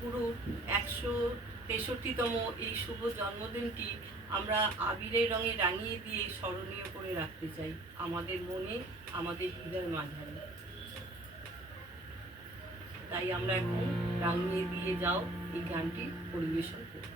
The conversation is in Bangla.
গুরুর 163তম এই শুভ জন্মদিনটি আমরা আবিরের রঙে রাঙিয়ে দিয়ে স্মরণীয় করে রাখতে চাই আমাদের মনে, আমাদের হৃদয় মাঝারে। তাই আমরা এখন রাঙিয়ে দিয়ে যাও এই গানটি পরিবেশন করব।